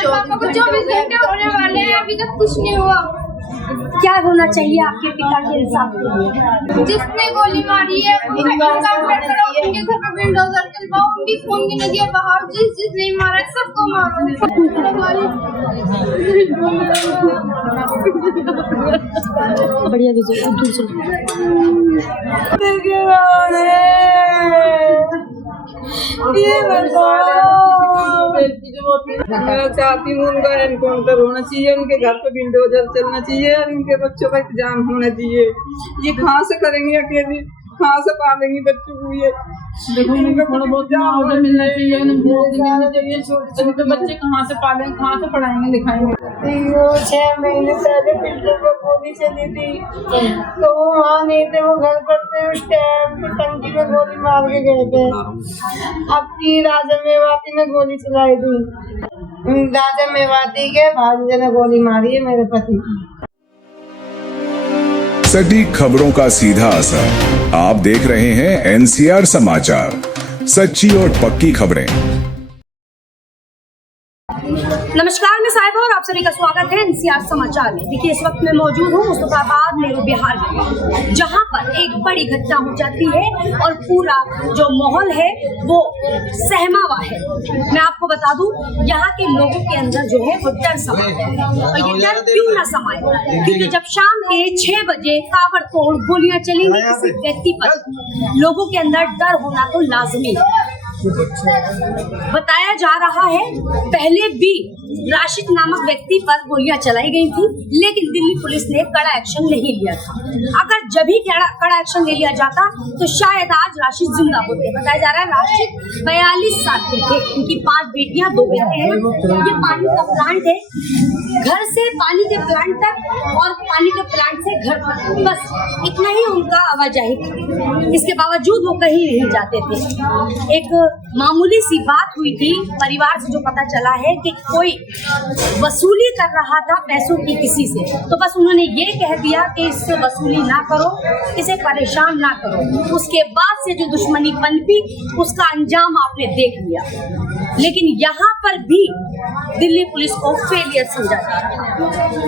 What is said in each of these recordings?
हमारे पापा को 24 घंटे होने वाले हैं, अभी तक कुछ नहीं हुआ। क्या होना चाहिए आपके पिता के इंसाफ के लिए? जिसने गोली मारी है उनका इनकाउंटर करो, उनके घर पर बिल्डोजर चलवाओ, उनकी खून की नदियां बहाओ, जिसने मारा है सबको मारो। बढ़िया विजय मैं चाहती हूँ उनका एनकाउंटर होना चाहिए, उनके घर पे बिल्डोजर चलना चाहिए और उनके बच्चों का इंतजाम होना चाहिए। ये कहाँ से करेंगे अकेले, कहाँ से पालेंगे बच्चों को? ये देखो इनको थोड़ा बहुत मुआवजा मिलना चाहिए, उन्हें मिलना चाहिए। छोटे छोटे बच्चे कहाँ से पालेंगे, कहाँ से पढ़ाएंगे लिखाएंगे? 6 महीने पहले बिल्डिंग पर गोली चली थी तो वो वहाँ नहीं थे, वो घर पर थे। उस टाइम पे टंकी में गोली मार के गए थे। अब की राजा मेवाती ने गोली चलाई थी। राजा मेवाती के भांजे ने गोली मारी है मेरे पति की। सटीक खबरों का सीधा असर। आप देख रहे हैं NCR समाचार, सच्ची और पक्की खबरें। नमस्कार, मैं साहिबा और आप सभी का स्वागत है NCR समाचार में। देखिए, इस वक्त मैं मौजूद हूँ मुस्तफाबाद नेहरू बिहार में, जहाँ पर एक बड़ी घटना हो जाती है और पूरा जो माहौल है वो सहमा हुआ है। मैं आपको बता दूं, यहाँ के लोगों के अंदर जो है वो डर समाया है। और ये डर क्यों ना समाये? क्योंकि जब शाम के 6 बजे ताबड़तोड़ गोलियां चलेंगी किसी व्यक्ति पर, लोगों के अंदर डर होना तो लाजमी है। बताया जा रहा है पहले भी राशिद नामक व्यक्ति पर गोलियां चलाई गई थी, लेकिन दिल्ली पुलिस ने कड़ा एक्शन नहीं लिया था। अगर जब भी कड़ा एक्शन ले लिया जाता तो शायद आज राशिद जिंदा होते। बताया जा रहा है राशिद 42 साल के थे, उनकी 5 बेटियां 2 बेटे हैं। ये पानी का प्लांट है, घर से पानी के प्लांट तक और पानी के प्लांट से घर तक, बस इतना ही उनका आवाजाही था। इसके बावजूद वो कहीं नहीं जाते थे। एक मामूली सी बात हुई थी, परिवार से जो पता चला है कि कोई वसूली कर रहा था पैसों की किसी से, तो बस उन्होंने ये कह दिया कि इससे वसूली ना करो, इसे परेशान ना करो। उसके बाद से जो दुश्मनी पनपी उसका अंजाम आपने देख लिया। लेकिन यहाँ पर भी दिल्ली पुलिस को फेलियर समझा जा रहा है।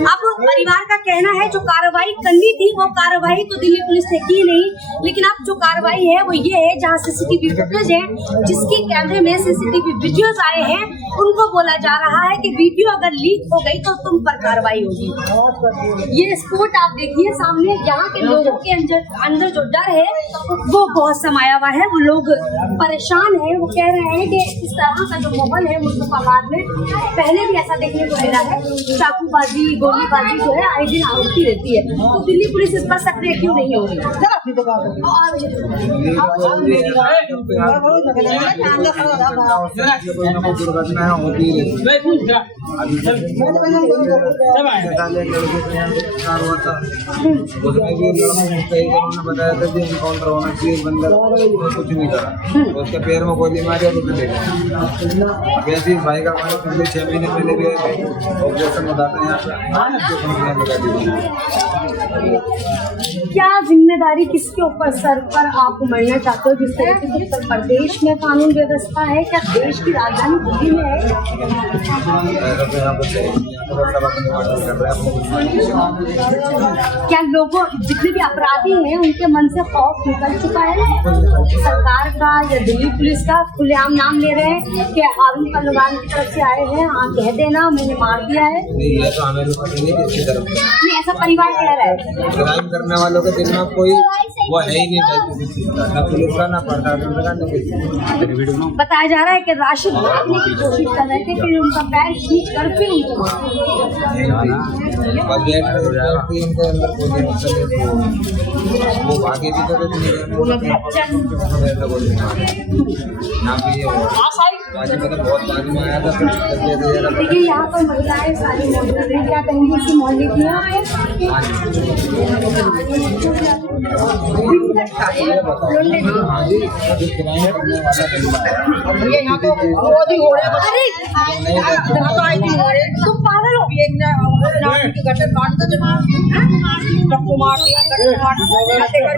अब परिवार का कहना है जो कार्रवाई करनी थी वो कार्रवाई तो दिल्ली पुलिस ने की नहीं, लेकिन अब जो कार्रवाई है वो ये है जहाँ CCTV फुटेज है, जिसके कैमरे में CCTV वीडियोस आए हैं, उनको बोला जा रहा है कि वीडियो अगर लीक हो गई तो तुम पर कार्रवाई होगी। ये स्पोर्ट आप देखिए सामने, यहाँ के लोगों के अंदर जो डर है वो बहुत समाया हुआ है। वो लोग परेशान हैं, वो कह रहे हैं कि इस तरह का जो माहौल है मुस्तफाबाद में पहले भी ऐसा देखने को मिला है। चाकूबाजी, गोलीबाजी जो है आए दिन होती रहती है, तो दिल्ली पुलिस इस पर सक्रिय क्यों नहीं हो रही? दुर्घटनाएं होती उसमें भी उन्होंने बताया था कि एनकाउंटर होना चाहिए, बंदा कुछ नहीं करा, उसके पैर में गोली मारी और उसे देखा। वैसे भाई का पिछले 6 महीने पहले भी ऑपरेशन बताते हैं क्या जिम्मेदारी किसके ऊपर सर पर आप मरना चाहते हो? जिस तरह से उत्तर प्रदेश में कानून व्यवस्था है, क्या देश की राजधानी दिल्ली में है? क्या लोगों जितने भी अपराधी हैं उनके मन से खौफ निकल चुका है सरकार का या दिल्ली पुलिस का? खुलेआम नाम ले रहे हैं कि हारून पहलवान की तरफ से आए हैं, हाँ कह देना मैंने मार दिया है। नहीं, ऐसा हमें पता नहीं किसकी तरफ से। नहीं, ऐसा परिवार कह रहा है। क्राइम करने वालों के दिल में कोई वो है ही नहीं, ना पुलिस का, ना प्रशासन का, ना किसी। बताया जा रहा है कि राशिद भागने की कोशिश कर रहे थे, फिर उनका पैर खींच कर फिर उनको उनके अंदर वो भागे भी तो बहुत बाद में आया था। देखिए यहाँ पर महिलाएं सारी मौजूद हैं, क्या कहेंगे इसी मोहल्ले की? तुम पागल हो? की गटर काट दो टप्पू मार दिया, गटर काट दिया।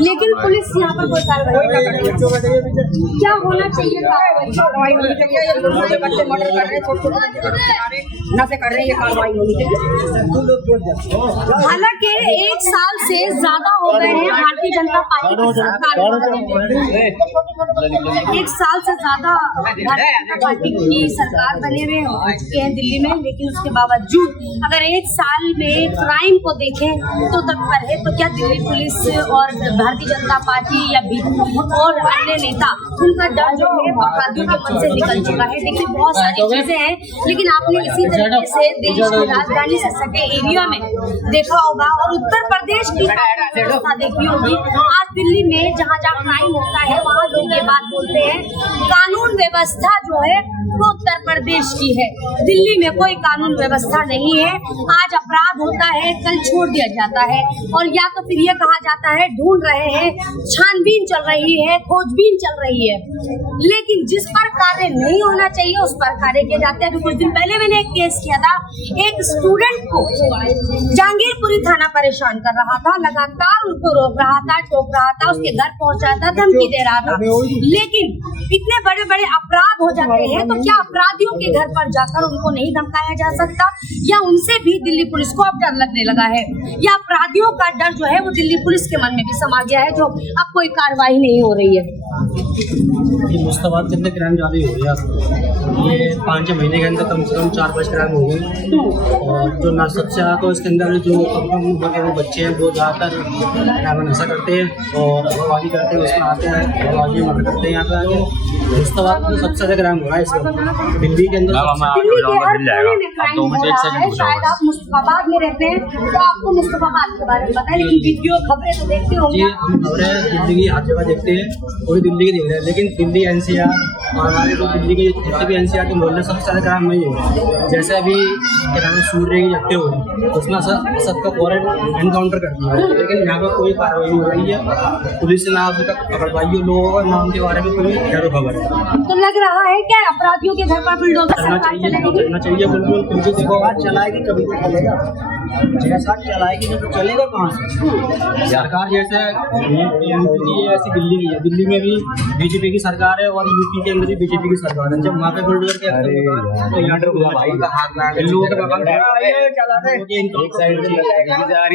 लेकिन पुलिस यहाँ पर कोई कार्रवाई नहीं कर रही। क्या होना चाहिए कार्रवाई होनी चाहिए। ये छोटे बच्चे मर्डर कर रहे हैं, छोटे छोटे नशे कर रहे हैं, ये कार्रवाई होनी चाहिए। हालांकि 1 साल से ज्यादा हो गए हैं भारतीय जनता पार्टी की सरकार, 1 साल से ज्यादा भारतीय जनता पार्टी की सरकार बने हुए हैं दिल्ली में, लेकिन उसके बावजूद अगर 1 साल में क्राइम को देखें तो तत्पर है। तो क्या दिल्ली पुलिस और भारतीय जनता पार्टी या और अन्य नेता, उनका डर जो है अपराधियों के मन से निकल चुका है। देखिए बहुत सारी चीजें हैं, लेकिन आपने इसी तरीके से देश की राजधानी से सटे एरिया में देखा होगा और उत्तर प्रदेश की व्यवस्था देखी होगी। आज दिल्ली में जहाँ जहाँ क्राइम होता है वहाँ लोग ये बात बोलते हैं कानून व्यवस्था जो है वो उत्तर प्रदेश की है, दिल्ली में कोई कानून व्यवस्था नहीं है। आज अपराध होता है, कल छोड़ दिया जाता है और या तो फिर ये कहा जाता है ढूंढ रहे हैं, छानबीन चल रही है, खोजबीन चल रही है, लेकिन जिस पर कार्य नहीं होना चाहिए उस पर कार्य किए जाते हैं। कुछ दिन पहले मैंने एक केस किया था, एक स्टूडेंट को जहांगीरपुरी थाना परेशान कर रहा था, लगातार उनको रोक रहा था, टोक रहा था, उसके घर पहुंचा था, धमकी दे रहा था। लेकिन इतने बड़े बड़े अपराध हो जाते हैं तो क्या अपराधियों के घर पर जाकर उनको नहीं धमकाया जा सकता, या उनसे भी दिल्ली पुलिस को अब डर लगने लगा है, या अपराधियों का डर जो है वो दिल्ली पुलिस के मन में भी समा गया है, जो अब कोई कार्रवाई नहीं हो रही है। ये मुश्ताबाद के अंदर क्राइम ज़्यादा हो गया। ये 5 महीने के अंदर कम से कम 4-5 क्राइम हो गए। और जो ना सबसे ज़्यादा तो इसके अंदर जो वो बच्चे हैं वो ज़्यादातर नशा करते हैं और अगरवादी करते हैं, उसमें आते हैं अगरवादी मर्डर करते हैं। यहाँ पे आगे मुश्ताबाद में सबसे ज़्यादा क्राइम हो रहा है इसके दिल्ली के अंदर। शायद आप मुस्तफाबाद में रहते हैं तो आपको मुस्तफाबाद के बारे में पता है, लेकिन वीडियो खबरें तो देखते होंगे। हम खबरें दिल्ली की हर जगह देखते हैं, पूरी दिल्ली की देख रहे हैं, लेकिन दिल्ली NCR और हमारे तो दिल्ली के जितने भी NCR के मोहल्ले सबसे ज़्यादा क्राइम नहीं हो। जैसे अभी क्या नाम है सूर्य की जगते हो रही, उसमें सबका फौरन एनकाउंटर करती है, लेकिन यहाँ पर कोई कार्रवाई नहीं हो रही है। पुलिस ने ना अभी तक पकड़ पाई है लोगों का, ना उनके बारे में कोई खैर खबर है। तो लग रहा है क्या अपराधियों के घर पर बुलडोजर करना चाहिए, बिल्कुल, क्योंकि देखो आज चलाएगी कभी तो चलेगा, जैसा चलाएगी नहीं तो चलेगा कहाँ से। सरकार जैसे ऐसी दिल्ली की है, दिल्ली में भी बीजेपी की सरकार है और यूपी के अंदर भी बीजेपी की सरकार है। जब वहाँ पे बुलडोजर के तो यहाँ लोगों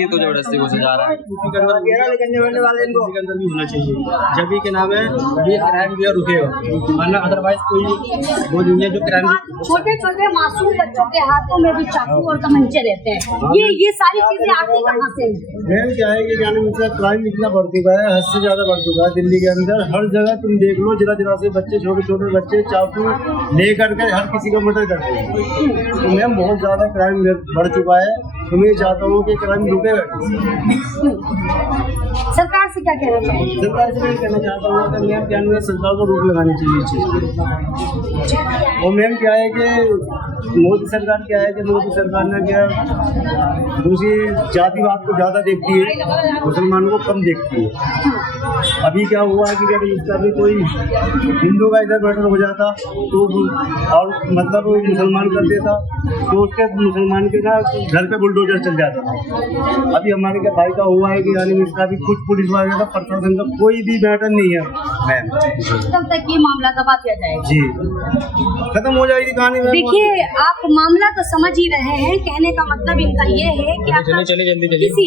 तो जबरदस्ती घुस जा रहा है यूपी के अंदर भी होना चाहिए, जब भी क्या नाम है ये क्राइम भी रुकेगा, वरना अदरवाइज कोई वो दुनिया जो क्राइम। छोटे छोटे मासूम बच्चों के हाथों में भी चाकू और तमंचे रहते हैं, ये सारी चीजें आती कहाँ से? मैम क्या है कि जाने क्राइम इतना बढ़ चुका है, हद से ज्यादा बढ़ चुका है दिल्ली के अंदर। हर जगह तुम देख लो, जरा से बच्चे, छोटे छोटे बच्चे चाकू लेकर के हर किसी का मर्डर करते हैं। तो मैम बहुत ज्यादा क्राइम बढ़ चुका है। तो मैं चाहता हूँ कि क्राइम रुकेगा। सरकार से क्या कहना चाहिए? सरकार से मैं कहना चाहता हूँ कि मैम क्या है, सरकार को रोक लगानी चाहिए इस चीज़। और मैम क्या है कि मोदी सरकार क्या है कि मोदी सरकार ने क्या दूसरी जातिवाद को ज़्यादा देखती है, मुसलमानों को कम देखती है। अभी क्या हुआ कि क्या इसका भी कोई हिंदू का इधर मर्डर हो जाता तो और मतलब वो मुसलमान कर देता तो उसके मुसलमान के ना घर पे बुलडोजर चल जाता। अभी हमारे क्या भाई का हुआ है कि यानी इसका भी कुछ पुलिस वाले का प्रशासन का कोई भी मैटर नहीं है मैम। कब तक ये मामला दबा दिया जाएगा? जी खत्म हो जाएगी कहानी। देखिए आप मामला तो समझ ही रहे हैं, कहने का मतलब इनका ये है कि अगर किसी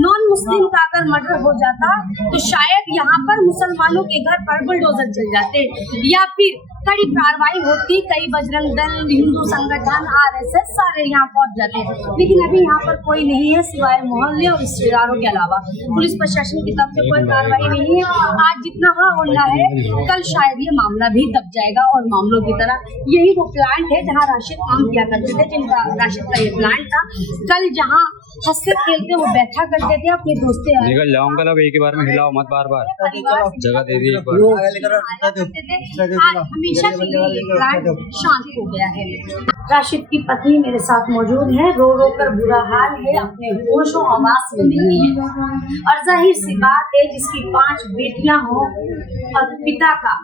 नॉन मुस्लिम का अगर मर्डर हो जाता तो शायद यहाँ पर मुसलमानों के घर पर बुलडोजर चल जाते या फिर कड़ी कार्रवाई होती, कई बजरंग दल, हिंदू संगठन, RSS सारे यहाँ पहुँच जाते हैं। लेकिन अभी यहाँ पर कोई नहीं है सिवाय मोहल्ले और रिश्तेदारों के अलावा। पुलिस प्रशासन की तरफ से कोई कार्रवाई नहीं है। आज जितना होना है कल शायद ये मामला भी दब जाएगा और मामलों की तरह यही वो प्लांट है जहाँ राशिद काम किया करते थे, जिनका राशिद का ये प्लांट था। कल जहाँ हंसते खेलते वो बैठा करते थे अपने दोस्तों निकल जाऊंगा, अब एक ही बार में हिलाओ मत, बार बार जगह दे दी। हमेशा के लिए प्लांट शांत हो गया है। राशिद की पत्नी मेरे साथ मौजूद है, रो रो कर बुरा हाल है, अपने होशो आवास में नहीं है। और जाहिर सी बात है जिसकी 5 बेटियां हो और पिता का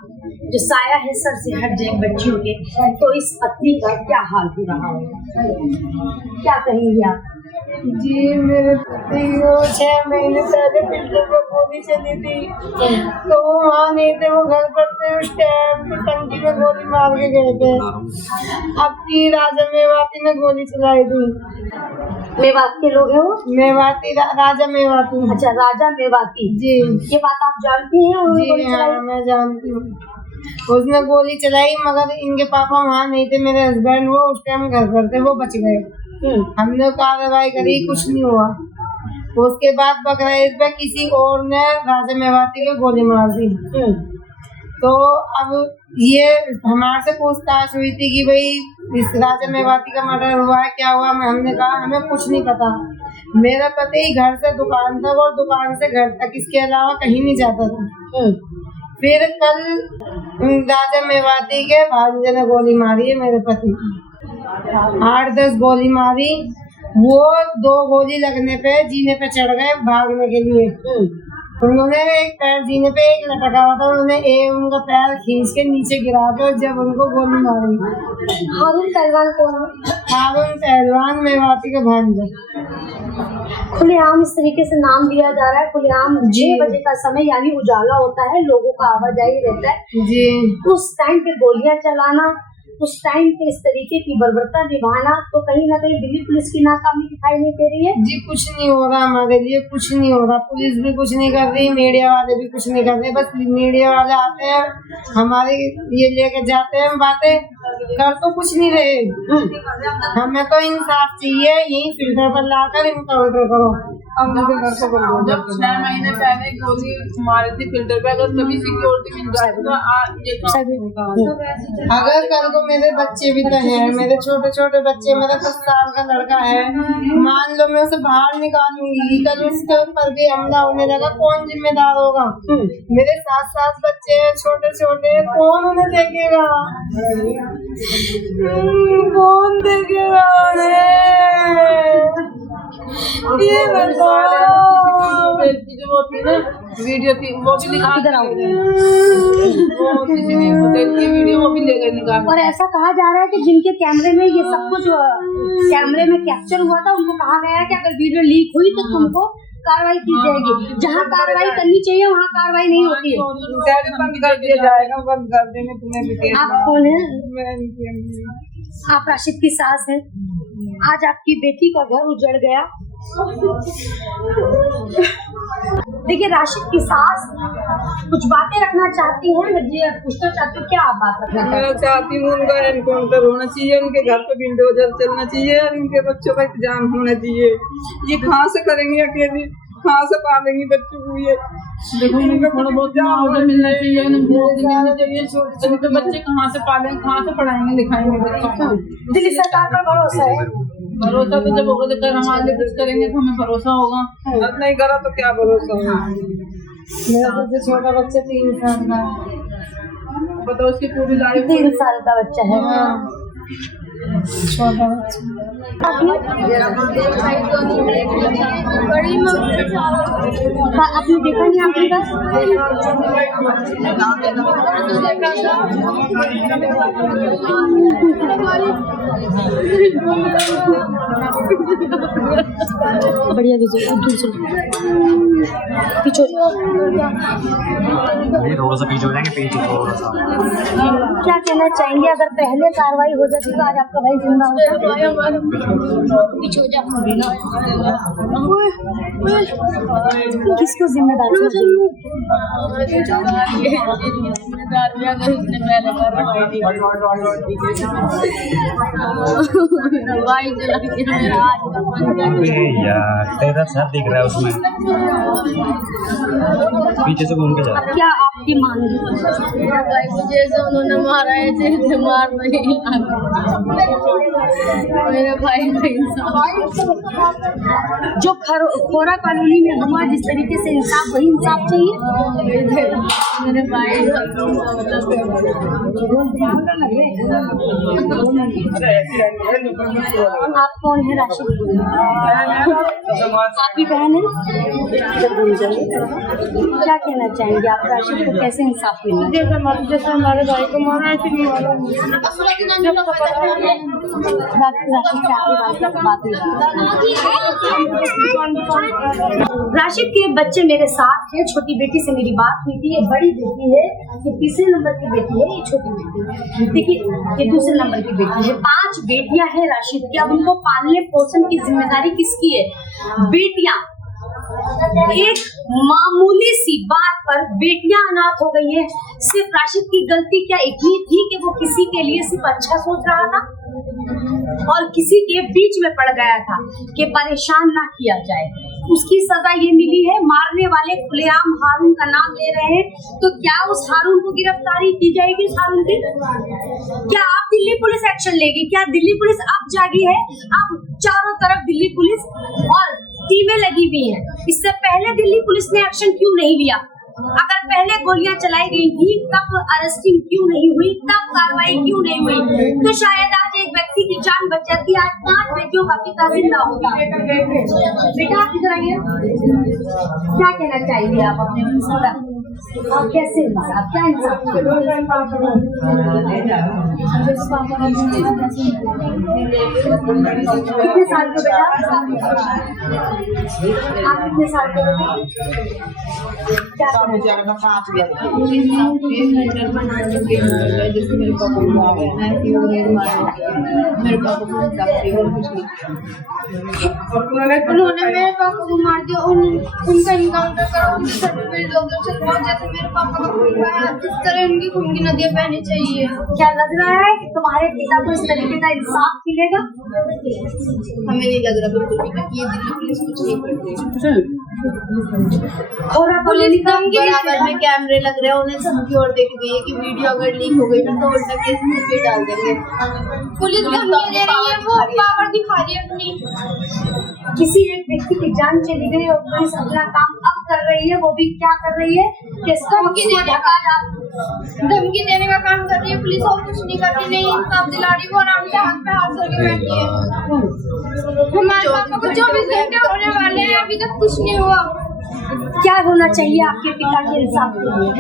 जो साया है सर से हट जाए बच्चियों के, तो इस पत्नी का क्या हाल हो रहा है, क्या कहेंगे आप? जी मेरे पति को 6 महीने पहले फिल्टर में गोली चली थी, तो वो वहाँ नहीं थे, वो घर पर थे। उस टाइम पे टंकी में गोली मार के गए थे। अब की राजा मेवाती ने गोली चलाई थी। मेवात के लोग हैं वो? मेवाती राजा मेवाती। अच्छा, राजा मेवाती जी। ये बात आप जानती हैं? जी हाँ, मैं जानती हूँ। उसने गोली चलाई, मगर इनके पापा वहाँ नहीं थे, मेरे हस्बैंड वो उस टाइम घर पर थे, वो बच गए। हमने कार्रवाई करी, कुछ नहीं हुआ। उसके बाद बकरीद पे किसी और ने राजा मेवाती को गोली मार दी। तो अब ये हमारे से पूछताछ हुई थी कि भाई इस राजा मेवाती का मर्डर हुआ है, क्या हुआ? हमने कहा हमें कुछ नहीं पता। मेरा पति घर से दुकान तक और दुकान से घर तक, इसके अलावा कहीं नहीं जाता था। फिर कल राजा मेवाती के भांजे ने गोली मारी है मेरे पति, 8-10 गोली मारी। वो 2 गोली लगने पे जीने पे चढ़ गए भागने के लिए। उन्होंने एक पैर जीने पे एक लटका हुआ था, उन्होंने उनका पैर खींच के नीचे गिरा के जब उनको गोली मारी। हारून पहलवान कौन है? हारून पहलवान मेवाती के भांजे। खुलेआम इस तरीके से नाम दिया जा रहा है। खुलेआम 6 बजे का समय यानी उजाला होता है, लोगों का आवाजाही रहता है जी। उस टाइम पे गोलियां चलाना, उस टाइम पे इस तरीके की बर्बरता निभाना, तो कहीं ना कहीं दिल्ली पुलिस की नाकामी दिखाई नहीं दे रही है। जी कुछ नहीं हो रहा, हमारे लिए कुछ नहीं हो रहा। पुलिस भी कुछ नहीं कर रही, मीडिया वाले भी कुछ नहीं कर रहे। बस मीडिया वाले आते हैं, हमारे ये लेके जाते हैं, बातें कर तो कुछ नहीं रहे। हमें तो इंसाफ चाहिए, यही फिल्टर पर लाकर इनका ऑर्डर करो। जब 6 महीने पहले गोली मारी थी फिल्टर पे, अगर तभी सिक्योरिटी मिल जाए तो अगर कल को मेरे बच्चे भी तो हैं, मेरे छोटे छोटे बच्चे, मेरा 10 साल का लड़का है, मान लो मैं उसे बाहर निकालूंगी, कल उसके ऊपर भी हमला होने लगा, कौन जिम्मेदार होगा? मेरे 7 बच्चे हैं छोटे छोटे, कौन उन्हें देखेगा? कौन देखेगा ये वीडियो थी वो भी निकाल वीडियो वो भी ले गए निकाल। और ऐसा कहा जा रहा है कि जिनके कैमरे में ये सब कुछ कैमरे में कैप्चर हुआ था, उनको कहा गया है कि अगर वीडियो लीक हुई तो तुमको कार्रवाई की जाएगी। जहाँ कार्रवाई करनी चाहिए वहाँ कार्रवाई नहीं होती है। बंद कर दिया जाएगा, बंद कर देने तुम्हें। आप कौन है? आप राशिद की सास है। आज आपकी बेटी का घर उजड़ गया। देखिए, राशिद की सास कुछ बातें रखना चाहती है, मैं पूछना चाहती हूँ क्या आप बात रखना चाहती हैं? मैं चाहती हूँ उनका एनकाउंटर होना चाहिए, उनके घर पे बिल्डोजर चलना चाहिए, और उनके बच्चों का इंतजाम होना चाहिए। ये कहाँ से करेंगे अकेले, कहाँ से पालेंगी बच्चों को? ये देखो इनको थोड़ा बहुत मुआवजा मिलना चाहिए, नौकरी मिलनी चाहिए। अभी तो बच्चे कहाँ से पालेंगे, कहाँ से पढ़ाएंगे लिखाएंगे बच्चों को? दिल्ली सरकार पर भरोसा है? भरोसा तो जब होगा जब हम आगे कुछ करेंगे तो हमें भरोसा होगा। अब नहीं करा तो क्या भरोसा होगा? मेरा सबसे छोटा बच्चा 3 साल का, बताओ उसकी पूरी लाइफ 3 साल का बच्चा है। छोटा बच्चा। आपने देखा नहीं आखिरी बार? बढ़िया थोड़ा सा पीछे हो जाएंगे, पीछे थोड़ा सा। क्या कहना चाहेंगे? अगर पहले कार्रवाई हो जाती तो आज आपका भाई जिंदा होता? पीछे हो जा। किसको जिम्मेदार यार तेरा सर दिख रहा है उसमें, पीछे से घूम के जा। क्या आपकी मांग है? जैसे उन्होंने मारा है जैसे मार नहीं, मेरे भाई का इंसाफ जो खोरा कॉलोनी में हुआ, जिस तरीके से इंसाफ, वही इंसाफ चाहिए। मेरे भाई आप कौन है? राशिद। आपकी बहन है क्या कहना चाहेंगे आप? राशिद को कैसे इंसाफ मिलना? जैसे हमारे भाई को मारा ऐसे नहीं मारा। राशिद से आपकी बात राशिद के बच्चे मेरे साथ है। छोटी बेटी से मेरी बात हुई थी। ये बड़ी बेटी है, ये तीसरे नंबर की बेटी है, ये छोटी बेटी है। देखिए ये दूसरे नंबर की बेटी है। 5 बेटियां हैं राशिद की। अब उनको पालने पोषण की जिम्मेदारी किसकी है? बेटियां, एक मामूली सी बात पर बेटियां अनाथ हो गई हैं। सिर्फ राशिद की गलती क्या इतनी थी कि वो किसी के लिए सिर्फ अच्छा सोच रहा था और किसी के बीच में पड़ गया था कि परेशान ना किया जाए। उसकी सजा ये मिली है। मारने वाले खुलेआम हारून का नाम ले रहे हैं, तो क्या उस हारून को गिरफ्तारी की जाएगी? उस हारून की क्या अब दिल्ली पुलिस एक्शन लेगी? क्या दिल्ली पुलिस अब जागी है? अब चारों तरफ दिल्ली पुलिस और टीमें लगी हुई हैं। इससे पहले दिल्ली पुलिस ने एक्शन क्यों नहीं लिया? अगर पहले गोलियां चलाई गई थी तब अरेस्टिंग क्यों नहीं हुई? तब कार्रवाई क्यों नहीं हुई? तो शायद आज एक व्यक्ति की जान बच जाती, आज 5 बेटियों का पिता जिंदा होता। बेटा आप इधर आइए, क्या कहना चाहिए आप अपने इंसाफ? और कैसे इंसाफ, क्या इंसाफ? कितने साल के बेटा आप? कितने साल के बेटा? क्या मेरे उन्होंने मेरे पापा को मार दिया। उनका इनकाउंटर करा, जैसे मेरे पापा का खून बहा, इस तरह उनकी खून की नदियां बहनी चाहिए। क्या लग रहा है कि तुम्हारे पिता को इस तरीके का इंसाफ मिलेगा? हमें नहीं लग रहा बिल्कुल भी कि ये दिल्ली पुलिस कुछ नहीं करती। और पुलिस बराबर में कैमरे लग रहे हैं, उन्हें सबकी ओर देख रही है कि वीडियो अगर लीक हो गई तो उल्टा केस मुझ पे डाल देंगे। पुलिस धमकी दे रही है, वो पावर दिखा रही है अपनी। किसी एक व्यक्ति की जान चली गई और पुलिस अपना काम अब कर रही है। वो भी क्या कर रही है कि धमकी देने का काम कर रही है पुलिस, और कुछ नहीं कर रही। नहीं इंसाफ दिला रही, वो आराम से हाथ पे हाथ रख के बैठी है। हमारे पापा को 24 घंटे होने वाले हैं, अभी तक कुछ नहीं हुआ। क्या होना चाहिए आपके पिता के इंसाफ के लिए?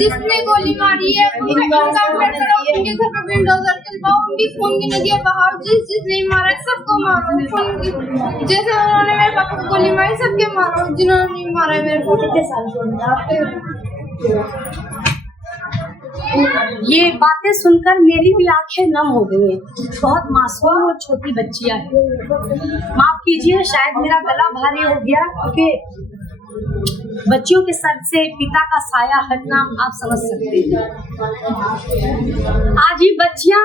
जिसने गोली मारी है उनका इनकाउंटर करो, उनके घर पे बिल्डोजर चलवाओ, उनकी खून की नदियां बहाओ। जिसने मारा है सबको मारो। जैसे उन्होंने मेरे पापा को गोली मारी, सबके मारो जिन्होंने नहीं मारा है मेरे को। कितने साल के? ये बातें सुनकर मेरी भी आंखें नम हो गई हैं। बहुत मासूम और छोटी बच्चियां हैं। माफ कीजिए, शायद मेरा गला भारी हो गया क्योंकि बच्चियों के सर से पिता का साया हटना आप समझ सकते हैं। आज ये बच्चियां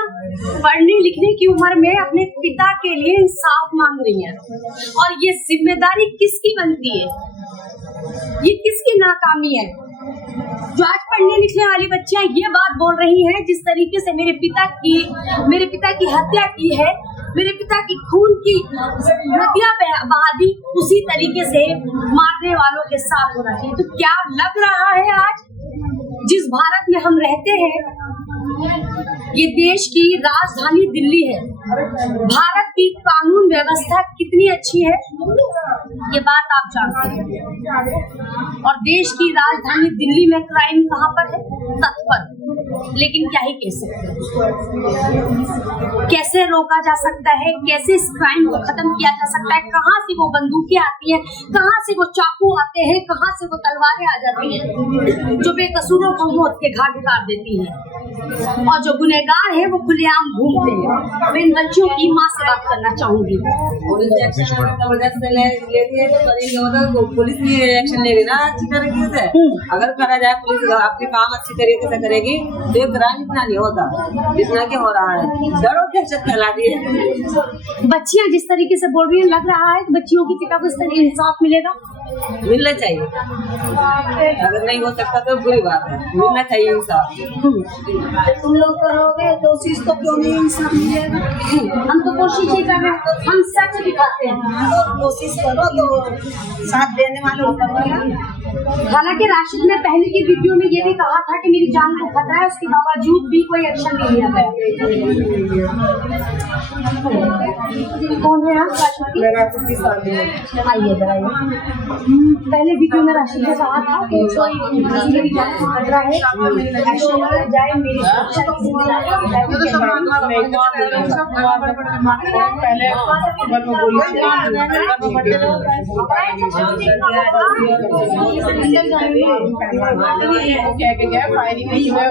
पढ़ने लिखने की उम्र में अपने पिता के लिए इंसाफ मांग रही हैं, और ये जिम्मेदारी किसकी बनती है? ये किसकी नाकामी है? जो आज पढ़ने लिखने वाली बच्चियां ये बात बोल रही हैं, जिस तरीके से मेरे पिता की हत्या की है, मेरे पिता की खून की नदियां बहा दी, उसी तरीके से मारने वालों के साथ होना चाहिए। तो क्या लग रहा है आज जिस भारत में हम रहते हैं, ये देश की राजधानी दिल्ली है, भारत की कानून व्यवस्था कितनी अच्छी है ये बात आप जानते हैं। और देश की राजधानी दिल्ली में क्राइम कहाँ पर है? तत्पर। लेकिन क्या ही कह सकते हैं? कैसे रोका जा सकता है? कैसे इस क्राइम को खत्म किया जा सकता है? कहाँ से वो बंदूकें आती हैं, कहाँ से वो चाकू आते हैं, कहाँ से वो तलवारें आ जाती हैं जो बेकसूरों को मौत के घाट उतार देती हैं, और जो गुनहगार है वो खुलेआम घूमते हैं। मैं इन बच्चियों की माँ से बात करना चाहूंगी। पुलिस भी एक्शन लेगी ना अच्छी तरीके से। अगर करा जाए, पुलिस अपने काम अच्छी तरीके से करेगी तो ये क्राइम इतना नहीं होता जितना कि हो रहा है। डरो दहशत फैला दी है। बच्चियां जिस तरीके से बोल रही है, लग रहा है कि बच्चियों की पिता को इस तरह इंसाफ मिलेगा? मिलना चाहिए। अगर नहीं हो सकता तो बुरी बात है, मिलना चाहिए इंसाफ। तुम लोग करोगे तो चीज तो क्यों नहीं इंसाफ मिलेगा? हम तो कोशिश ही कर रहे हैं, हम सच दिखाते हैं। कोशिश करो तो साथ देने वाले ऊपर वाला। हालांकि राशिद ने पहले की वीडियो में ये भी कहा था कि मेरी जान को खतरा है, उसके बावजूद भी कोई एक्शन नहीं लिया गया। कौन है आप? आइए इधर आइए। पहले वीडियो में राशिद ने कहा था कि कोई मेरी जान को खतरा है, एक्शन लिया जाए, मेरी सुरक्षा की जिम्मेदारी फायरिंग नहीं हुआ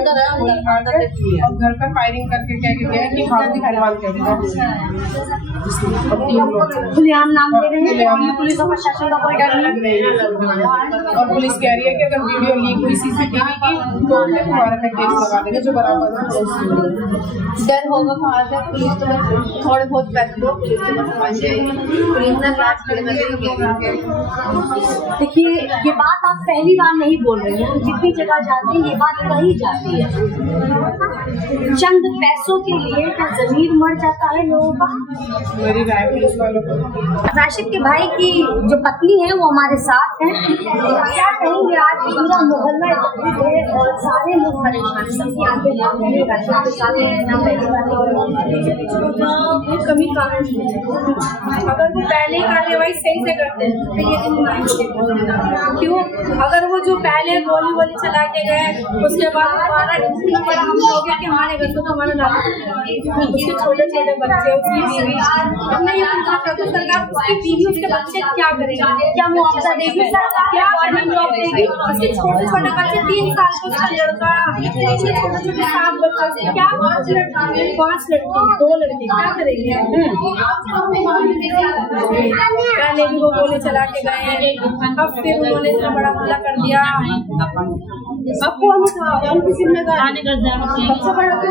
और घर पर फायरिंग करके कह के गया कि खाना पहलवान कर दिया। खुलेआम नाम ले रहे हैं, पुलिस और प्रशासन का कोई डर नहीं। और पुलिस कह रही है कि अगर वीडियो लीक हुई सीसीटीवी की तो तुम्हारे पे केस लगा देंगे, जो बराबर डर होगा वहाँ से। पुलिस तो थोड़े बहुत पैसे दो, पुलिस ने क्लास करने देखिए, ये बात आप पहली बार नहीं बोल रही हैं, जितनी जगह जाते हैं ये बात कही जाती है। चंद पैसों के लिए क्या जमीर मर जाता है लोगों का? मेरी राय पुलिस वालों को। राशिद के भाई की जो पत्नी है वो हमारे साथ हैं। क्या कहेंगे, आज पूरा मोहल्ला एकत्रित है और सारे लोग परेशान, सबकी आंखें बंद हैं, राशिद के साथ कमी कारण अगर वो पहले कार्रवाई सही से करते हैं तो ये दिन क्यों? अगर वो जो पहले गोली चला के गए उसके बाद हमारा इतना बड़ा हमला हो गया कि हमारे घर को तो हमारा नाम उसके छोटे छोटे बच्चे, उसकी बीवी, हमने ये पूछा था तो सरकार उसकी बीवी उसके बच्चे क्या करेगा? क्या मुआवजा देगी? क्या गवर्नमेंट जॉब देगी? उसके छोटे छोटे बच्चे 3 साल का उसका लड़का, छोटे छोटे 7 बच्चे, क्या 5 लड़की 2 लड़के क्या करेंगे? पहले भी वो गोली चला के गए हैं, अब फिर उन्होंने इतना बड़ा हमला कर दिया। अब कौन था उनकी जिम्मेदारी? सबसे बड़ा तो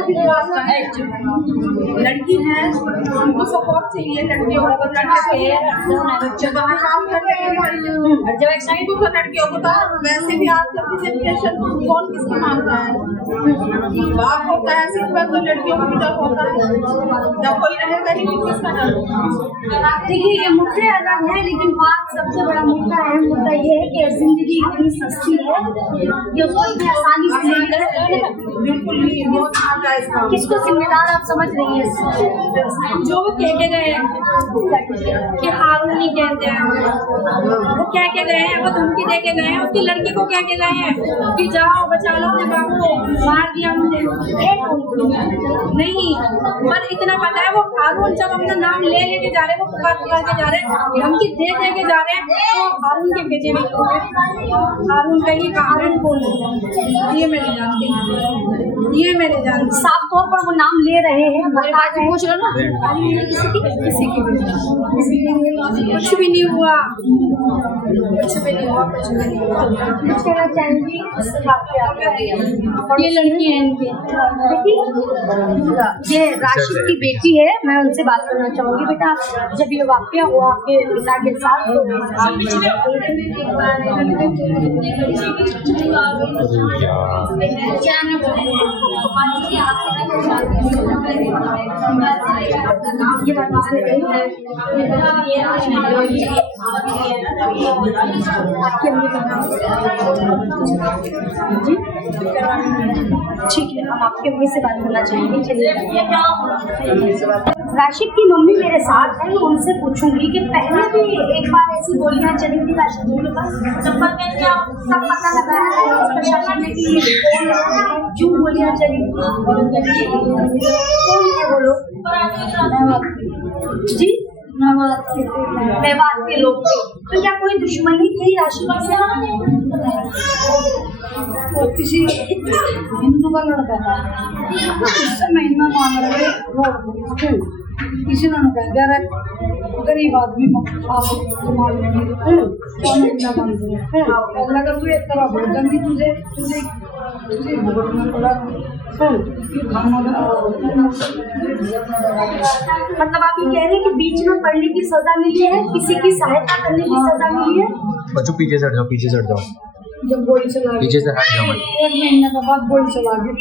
लड़की है, उनको सपोर्ट चाहिए। लड़कियों को जब काम करते हैं और जब एक्साइट हो लड़कियों को तो वैसे भी आजकल की जनरेशन कौन किसको मानता है? बात होता है सिर्फ तो लड़कियों को भी डर होता है, जब कोई रहेगा नहीं किसका डर? देखिए, ये मुद्दे अलग है, लेकिन बात सबसे बड़ा मुद्दा है। मुद्दा ये है कि जिंदगी इतनी सस्ती है कि उसको इतनी आसानी से बिल्कुल नहीं, बहुत आता है इसका। किसको जिम्मेदार आप समझ रही हैं? जो वो कह के गए हैं कि हारून नहीं कहते हैं, वो कह के गए हैं, वो धमकी दे के गए हैं, उसकी लड़की को कह के गए हैं कि जाओ बचा लो अपने बाबू को, मार दिया मुझे नहीं। पर इतना पता है वो हारून जब अपना नाम ले लेके जा रहे, वो पुकार के जा रहे, धमकी दे के जा रहे हैं, तो हारून के भेजे में हारून का ये कारण कौन है? ये मैंने जानती, ये मैंने जानती। साफ तौर पर वो नाम ले रहे हैं, बता रहे हैं। पूछ लो ना, किसी की कुछ भी नहीं हुआ, कुछ भी नहीं हुआ, कुछ भी नहीं हुआ। कहना चाहेंगी ये लड़की है इनकी, ये राशिद की बेटी है, मैं उनसे बात करना चाहूंगी। बेटा, जब ये वाकया हुआ आपके पिता के साथ तो ये बात आपने कही है आपकी अम्मी का नाम? जी ठीक है, हम आपकी अम्मी से बात करना चाहेंगे। चलिए, राशिद की मम्मी मेरे साथ है, मैं उनसे पूछूंगी कि पहले भी एक बार ऐसी गोलियां चली थी राशिद के पास, सब पता लगा है प्रशासन ने कि क्यों गोलियां चली, कौन है वो लोग? जी मेवात के लोग थे, तो क्या कोई दुश्मनी थी राशिद से? तो किसी हिंदू का लड़का था, उससे महीना मांग रहे किसी ने कहा गरीब आदमी आप मार लेंगे महीना मांग रहे लगा तू एक तरह भोट देंगी तुझे भुगतना पड़ा। मतलब आप ये कह रहे हैं कि बीच में पढ़ने की सजा मिली है, किसी की सहायता करने की सजा मिली है? बच्चों पीछे से हट जाओ, पीछे से हट जाओ, जब गोली चला पीछे से हट जाओ। 1 महीने के बाद गोली चला दी।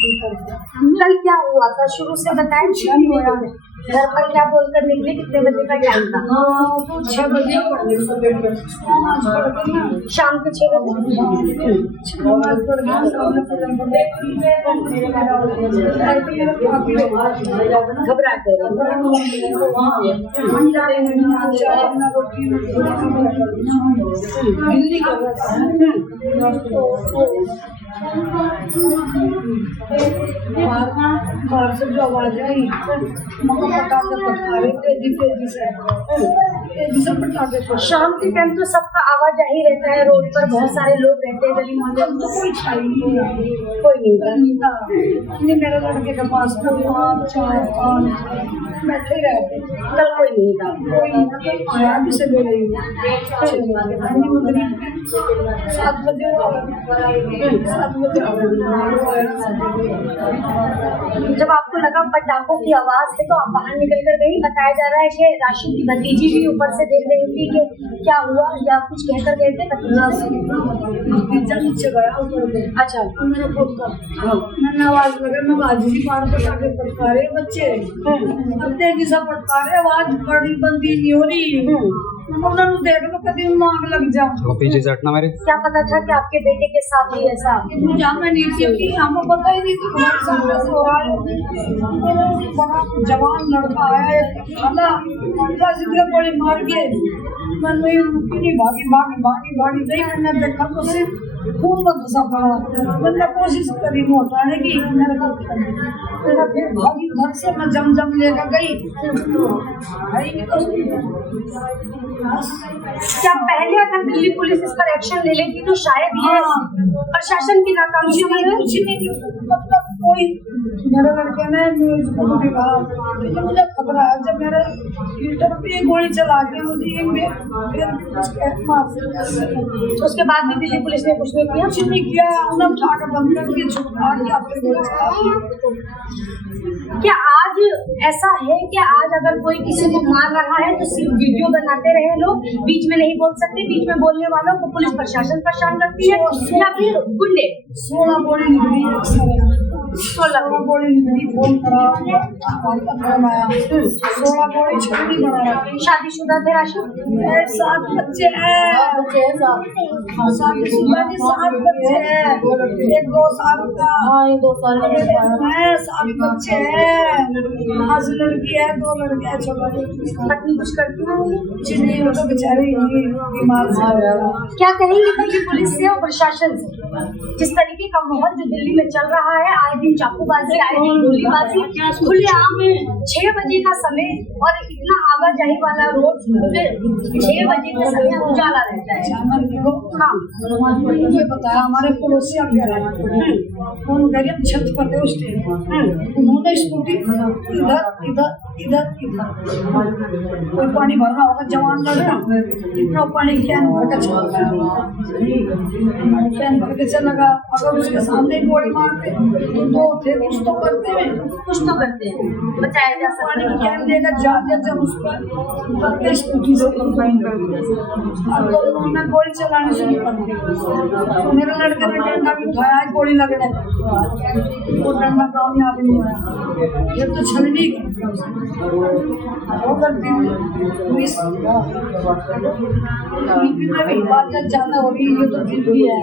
कल क्या हुआ था शुरू से बताएं? घर पर क्या बोलकर निकले? कितने बजे का टाइम था? 6 बजे शाम के 6 बजे। घबराते बाहर से जो आवाज आई पटाखे पटकारे तेजी से पटाखे। शाम के टाइम तो सबका आवाज ही रहता है, रोड पर बहुत सारे लोग रहते हैं, गली मोहल्ले में, तो कोई छाई नहीं है, कोई नहीं था। नहीं मेरे लड़के के पास 5 4 5 बैठे रहते, कल कोई नहीं था। कोई आया भी से बोले 7 बजे जब आपको लगा पटाखों की आवाज है तो आप बाहर निकल कर गई। बताया जा रहा है कि राशिद की भतीजी भी ऊपर से देख रही थी कि क्या हुआ या कुछ कहकर गए थे। नीचे गया ऊपर। अच्छा, मेरा पोता मैंने आवाज लगा, मैं बाजू की पार पटाखे पटका रहे बच्चे, तेजी से पटका रहे, आवाज बड़ी बंदी नहीं हो रही। उन्होंने देख लो कभी मांग लग जा। पीछे से हटना मेरे। क्या पता था कि आपके बेटे के साथ ही ऐसा? मुझे मैं नहीं थी, हमें पता ही नहीं कि हमारे सामने से हो रहा है। बड़ा जवान लड़का आया है, खाला बस इधर गोली मार के मैंने नहीं भागी नहीं। मैंने देखा तो सिर्फ खून बंद सा पड़ा। मैंने कोशिश करी हटाने की, मेरे को मेरा फिर भागी घर से मैं जम लेकर गई। क्या पहले अगर दिल्ली पुलिस इस पर एक्शन ले लेती तो शायद ये प्रशासन की नाकामी कुछ नहीं मतलब कोई मेरे लड़के ने मुझे कहा, मुझे खबर आया जब मेरे लीटर पे गोली चला के मुझे उसके बाद भी दिल्ली पुलिस ने कुछ नहीं किया? कुछ नहीं किया, उन्हें उठा कर बंद करके छुपा दिया। क्या आज ऐसा है कि आज अगर कोई किसी को मार रहा है तो सिर्फ वीडियो बनाते रहे लोग, बीच में नहीं बोल सकते, बीच में बोलने वालों को पुलिस प्रशासन परेशान करती है या फिर गुंडे? 16 गोली निकली, 16 गोली निकली, फोन करा 16 गोली छुट्टी बना। शादीशुदा थे राशिद? 7 बच्चे हैं, 7 बच्चे हैं, 1 2 साल का, 2 साल का है, 7 बच्चे हैं, 5 लड़की है, 2 लड़के हैं। छोटा पत्नी कुछ करती है? नहीं, वो तो बेचारी बीमार से। क्या कहेंगे दिल्ली पुलिस से और प्रशासन से? जिस तरीके का माहौल जो दिल्ली में चल रहा है, आए दिन चाकूबाजी, आए दिन गोलीबाजी, खुलेआम 6 बजे का समय और इतना आवाजाही वाला रोड, 6 बजे का समय उजाला रहता है। हाँ, मुझे बताया हमारे पड़ोसी गरीब छत पर थे उस टाइम, उन्होंने स्कूटी इधर कोई पानी भरना होगा, जवान लगा इतना पानी कैन भर के चलेगा। अगर उसके सामने गोली मारते तो थे कुछ तो करते हैं, बचाया जा सकता पानी कैन लेकर जाते जब उस पर स्कूटी से उन्होंने गोली चलाने शुरू कर दी। मेरे लड़के ने डंडा भी उठाया, गोली लगने वो डंडा कामयाब नहीं हुआ। ये तो छलनी वो करती बात ज्यादा हो रही है, तो जिंदगी है।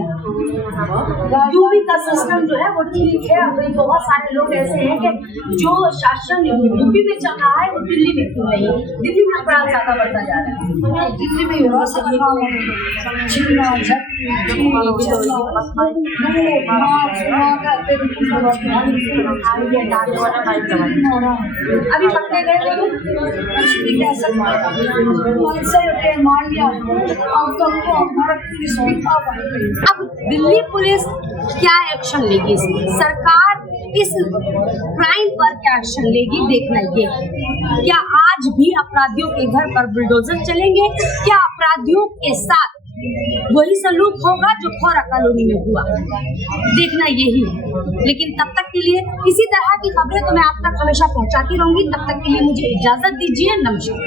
यूपी का सिस्टम जो है वो ठीक है, अभी बहुत सारे लोग ऐसे हैं कि जो शासन यूपी में चल रहा है वो दिल्ली में क्यों नहीं? दिल्ली में अपराध ज्यादा बढ़ता जा रहा है। दिल्ली में हो रहा अभी पकड़े गए मान लिया। अब दिल्ली पुलिस क्या एक्शन लेगी? सरकार इस क्राइम पर क्या एक्शन लेगी, देखना ये है। क्या आज भी अपराधियों के घर पर बुलडोजर चलेंगे? क्या अपराधियों के साथ वही सलूक होगा जो खौरा कॉलोनी में हुआ? देखना यही है। लेकिन तब तक के लिए इसी तरह की खबरें तो मैं आप तक हमेशा पहुंचाती रहूंगी। तब तक के लिए मुझे इजाजत दीजिए। नमस्कार।